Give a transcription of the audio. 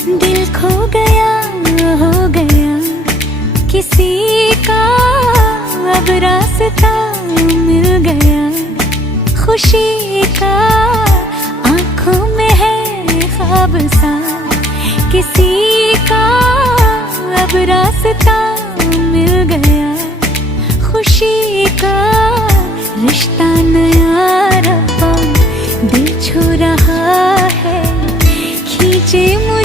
दिल खो गया, हो गया किसी का, अब रास्ता मिल गया खुशी का। आंखों में है ख्वाब सा किसी का, अब रास्ता मिल गया खुशी का। रिश्ता नया रब्बा दिल छू रहा है, खींचे मुझे